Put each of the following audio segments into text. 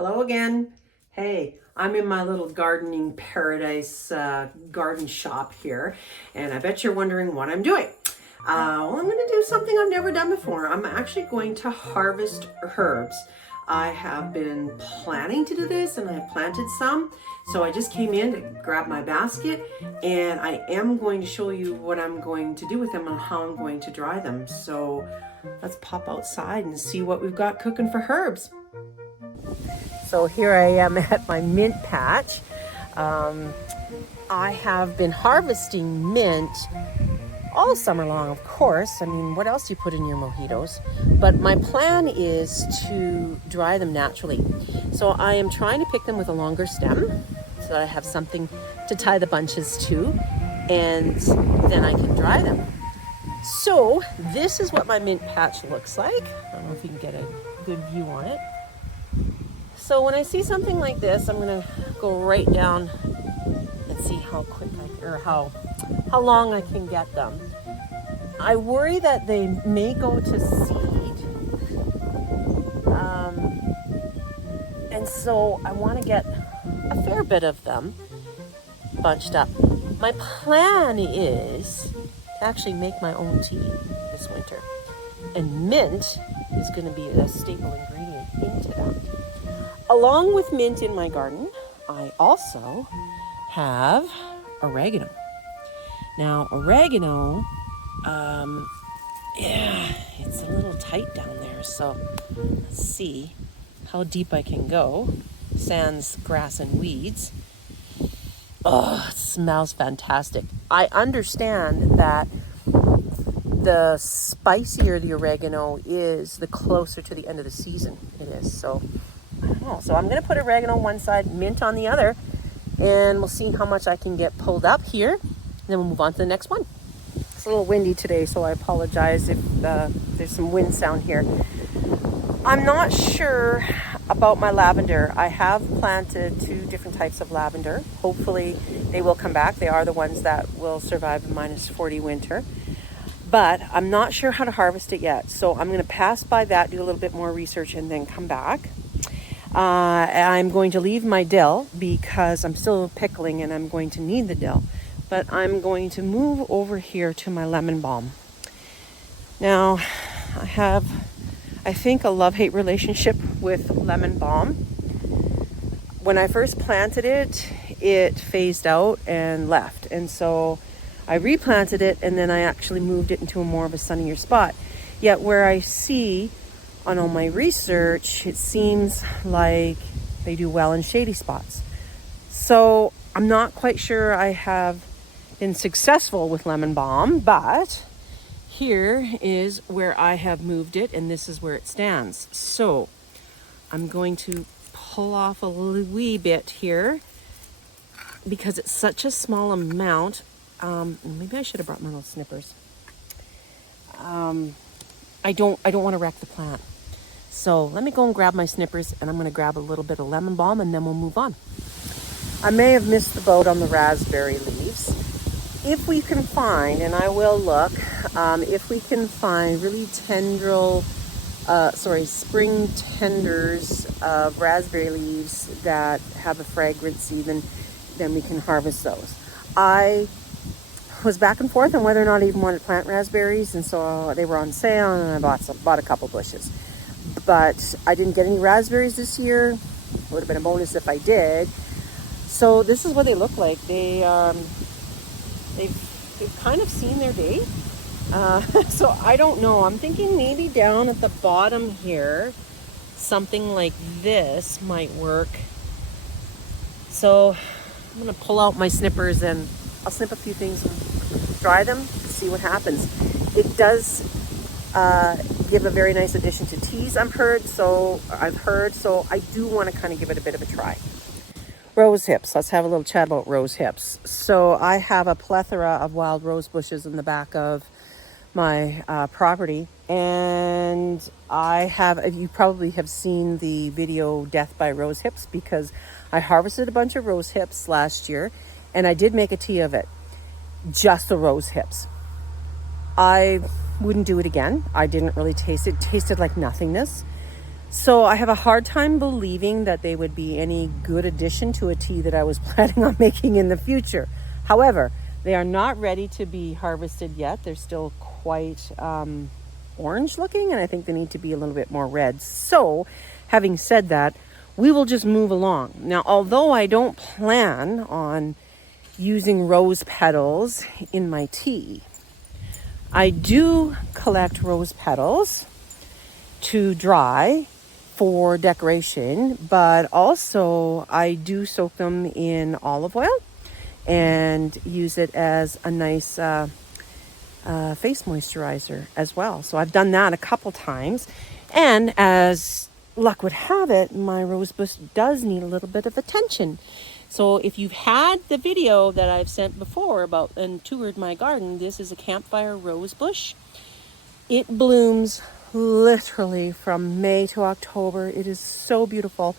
Hello again. Hey, I'm in my little gardening paradise garden shop here, and I bet you're wondering what I'm doing. Well, I'm going to do something I've never done before. I'm actually going to harvest herbs. I have been planning to do this, and I've planted some. So I just came in to grab my basket, and I am going to show you what I'm going to do with them and how I'm going to dry them. So let's pop outside and see what we've got cooking for herbs. So here I am at my mint patch. I have been harvesting mint all summer long, of course. I mean, what else do you put in your mojitos? But my plan is to dry them naturally. So I am trying to pick them with a longer stem so that I have something to tie the bunches to, and then I can dry them. So this is what my mint patch looks like. I don't know if you can get a good view on it. So when I see something like this, I'm going to go right down and see how quick how long I can get them. I worry that they may go to seed. And so I want to get a fair bit of them bunched up. My plan is to actually make my own tea this winter. And mint is going to be a staple ingredient into that. Along with mint in my garden, I also have oregano. Now, oregano, it's a little tight down there. So let's see how deep I can go. Sans grass and weeds. Oh, it smells fantastic. I understand that the spicier the oregano is, the closer to the end of the season it is. So I don't know. So I'm going to put oregano on one side, mint on the other, and we'll see how much I can get pulled up here. And then we'll move on to the next one. It's a little windy today, so I apologize if there's some wind sound here. I'm not sure about my lavender. I have planted 2 different types of lavender. Hopefully they will come back. They are the ones that will survive a -40 winter. But I'm not sure how to harvest it yet. So I'm going to pass by that, do a little bit more research, and then come back. I'm going to leave my dill because I'm still pickling and I'm going to need the dill. But I'm going to move over here to my lemon balm. Now, I have, I think, a love-hate relationship with lemon balm. When I first planted it, it phased out and left. And so I replanted it, and then I actually moved it into more of a sunnier spot. Yet where I see on all my research, it seems like they do well in shady spots. So I'm not quite sure I have been successful with lemon balm, but here is where I have moved it, and this is where it stands. So I'm going to pull off a wee bit here because it's such a small amount. Maybe I should have brought my little snippers. I don't want to wreck the plant. So let me go and grab my snippers, and I'm going to grab a little bit of lemon balm, and then we'll move on. I may have missed the boat on the raspberry leaves. If we can find, and I will look, if we can find really spring tenders of raspberry leaves that have a fragrancy, then we can harvest those. I was back and forth on whether or not I even wanted to plant raspberries, and so they were on sale, and I bought a couple bushes. But I didn't get any raspberries this year. It would have been a bonus if I did. So this is what they look like. They've kind of seen their day. So I don't know. I'm thinking maybe down at the bottom here, something like this might work. So I'm going to pull out my snippers, and I'll snip a few things and dry them to see what happens. It does give a very nice addition to teas, I've heard, so I do want to kind of give it a bit of a try. Rose hips. Let's have a little chat about rose hips. So I have a plethora of wild rose bushes in the back of my property, and you probably have seen the video Death by Rose Hips, because I harvested a bunch of rose hips last year, and I did make a tea of it, just the rose hips. I wouldn't do it again. I didn't really taste it. It tasted like nothingness. So I have a hard time believing that they would be any good addition to a tea that I was planning on making in the future. However, they are not ready to be harvested yet. They're still quite orange looking, and I think they need to be a little bit more red. So, having said that, we will just move along. Now, although I don't plan on using rose petals in my tea, I do collect rose petals to dry for decoration, but also I do soak them in olive oil and use it as a nice face moisturizer as well. So I've done that a couple times, and as luck would have it, my rose bush does need a little bit of attention. So if you've had the video that I've sent before about and toured my garden, this is a campfire rose bush. It blooms literally from May to October. It is so beautiful,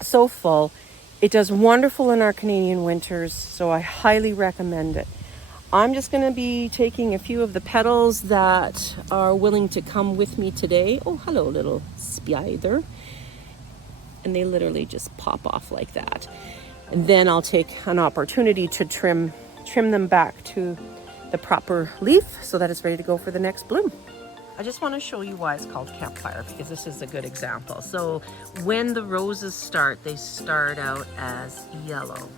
so full. It does wonderful in our Canadian winters, so I highly recommend it. I'm just going to be taking a few of the petals that are willing to come with me today. Oh, hello, little spider. And they literally just pop off like that. And then I'll take an opportunity to trim them back to the proper leaf so that it's ready to go for the next bloom. I just want to show you why it's called campfire, because this is a good example. So when the roses start, they start out as yellow.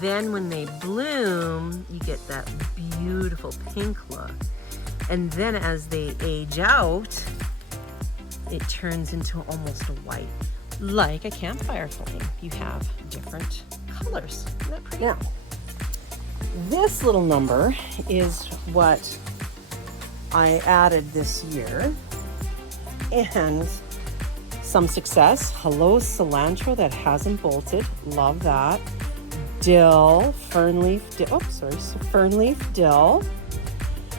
Then when they bloom, you get that beautiful pink look. And then as they age out, it turns into almost a white, like a campfire flame. You have different colors. Isn't that pretty? Now, this little number is what I added this year, and some success. Hello, cilantro that hasn't bolted. Love that. Dill, fernleaf dill.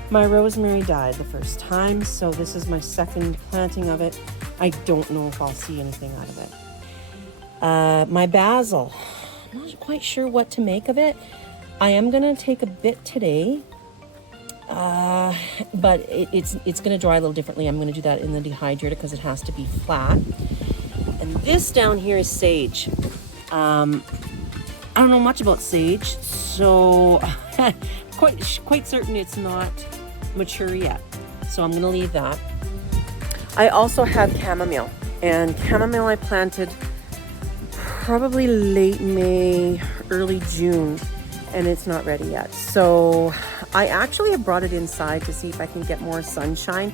My rosemary died the first time, so this is my second planting of it. I don't know if I'll see anything out of it. My basil, I'm not quite sure what to make of it. I am gonna take a bit today, but it's going to dry a little differently. I'm going to do that in the dehydrator because it has to be flat. And this down here is sage. I don't know much about sage, so quite certain it's not mature yet. So I'm going to leave that. I also have chamomile, and chamomile I planted probably late May, early June, and it's not ready yet. So I actually have brought it inside to see if I can get more sunshine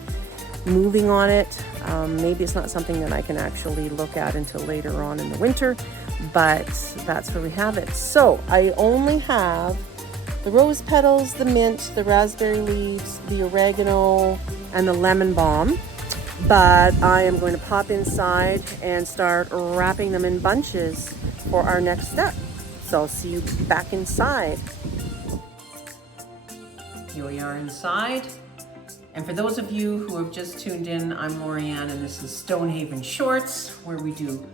moving on it. Maybe it's not something that I can actually look at until later on in the winter, but that's where we have it. So I only have the rose petals, the mint, the raspberry leaves, the oregano, and the lemon balm. But I am going to pop inside and start wrapping them in bunches for our next step. So I'll see you back inside. Here we are inside. And for those of you who have just tuned in, I'm Lorianne, and this is Stonehaven Shorts, where we do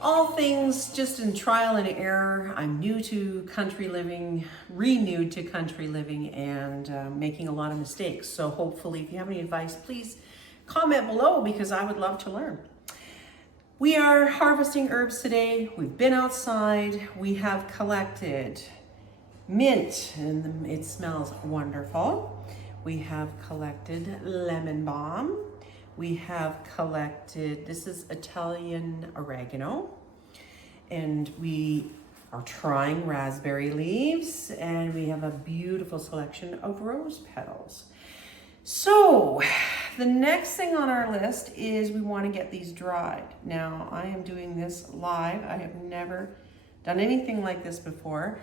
all things just in trial and error. I'm new to country living, renewed to country living, and making a lot of mistakes. So hopefully, if you have any advice, please comment below, because I would love to learn. We are harvesting herbs today. We've been outside. We have collected mint, and it smells wonderful. We have collected lemon balm. We have collected, this is Italian oregano. And we are trying raspberry leaves, and we have a beautiful selection of rose petals. So the next thing on our list is we want to get these dried. Now I am doing this live. I have never done anything like this before.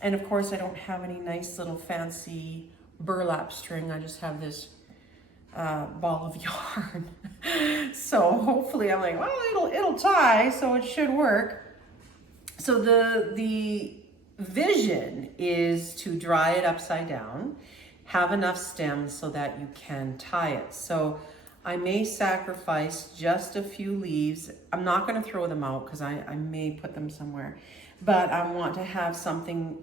And of course I don't have any nice little fancy burlap string. I just have this ball of yarn. So hopefully I'm like, well, it'll tie, so it should work. So the vision is to dry it upside down, have enough stems so that you can tie it. So I may sacrifice just a few leaves. I'm not going to throw them out because I may put them somewhere, but I want to have something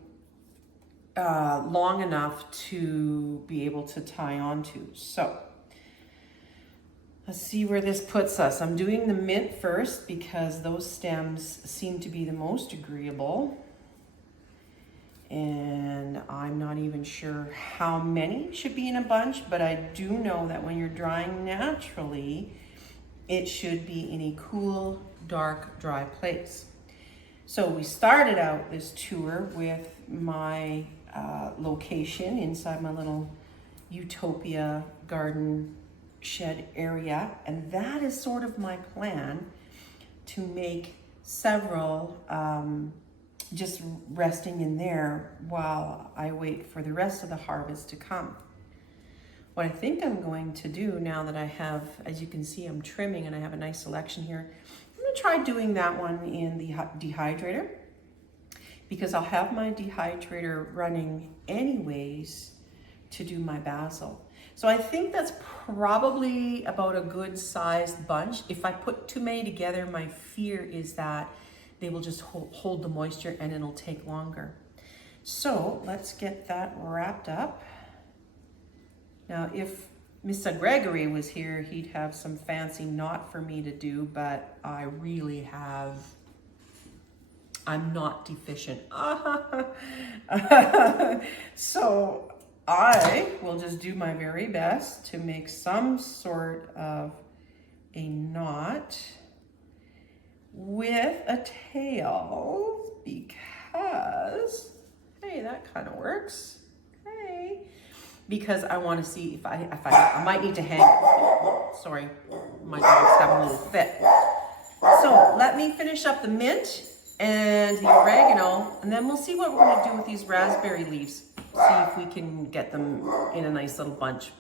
long enough to be able to tie onto. So Let's see where this puts us. I'm doing the mint first because those stems seem to be the most agreeable. And I'm not even sure how many should be in a bunch, but I do know that when you're drying naturally, it should be in a cool, dark, dry place. So we started out this tour with my location inside my little utopia garden shed area, and that is sort of my plan to make several just resting in there while I wait for the rest of the harvest to come. What I think I'm going to do now that I have, as you can see, I'm trimming and I have a nice selection here, I'm gonna try doing that one in the dehydrator, because I'll have my dehydrator running anyways to do my basil. So I think that's probably about a good sized bunch. If I put too many together, my fear is that they will just hold the moisture and it'll take longer. So let's get that wrapped up. Now, if Mr. Gregory was here, he'd have some fancy knot for me to do, but I really have, I'm not deficient. So I will just do my very best to make some sort of a knot with a tail, because, hey, that kind of works. Okay. Because I want to see if I might need to hang it. Sorry, my dog's having a little fit. So let me finish up the mint and the oregano, and then we'll see what we're going to do with these raspberry leaves. See if we can get them in a nice little bunch.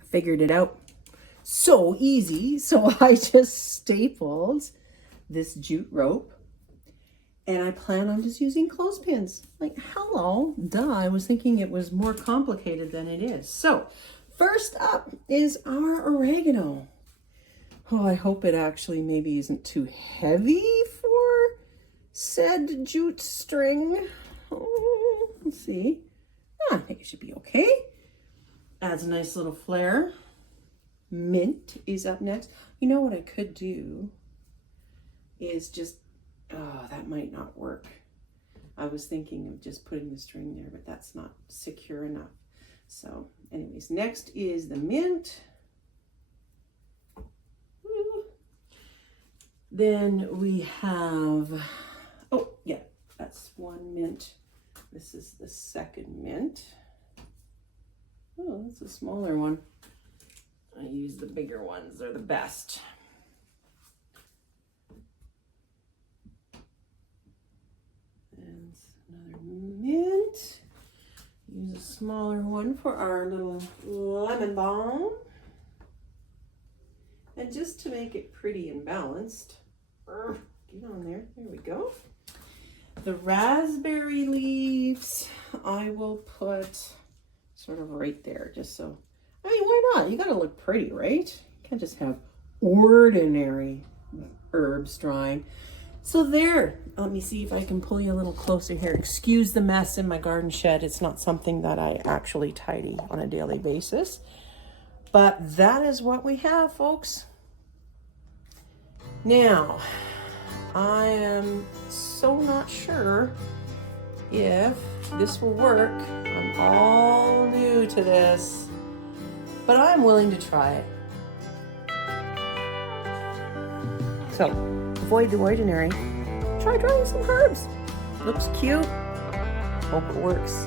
I figured it out. So easy. So I just stapled this jute rope, and I plan on just using clothespins. Like, hello, duh, I was thinking it was more complicated than it is. So first up is our oregano. Oh, I hope it actually maybe isn't too heavy for said jute string. Oh, let's see. I think it should be okay. Adds a nice little flair. Mint is up next. You know what I could do is just, oh, that might not work. I was thinking of just putting the string there, but that's not secure enough. So anyways, next is the mint. Then we have, oh yeah, that's one mint. This is the second mint. Oh, that's a smaller one. I use the bigger ones, they're the best. And another mint. Use a smaller one for our little lemon balm. And just to make it pretty and balanced, get on there, there we go. The raspberry leaves, I will put sort of right there, just so, I mean, why not? You gotta look pretty, right? You can't just have ordinary herbs drying. So there, let me see if I can pull you a little closer here. Excuse the mess in my garden shed. It's not something that I actually tidy on a daily basis. But that is what we have, folks. Now, I am so not sure if this will work. I'm all new to this, but I'm willing to try it. So, avoid the ordinary. Try drying some herbs. Looks cute. Hope it works.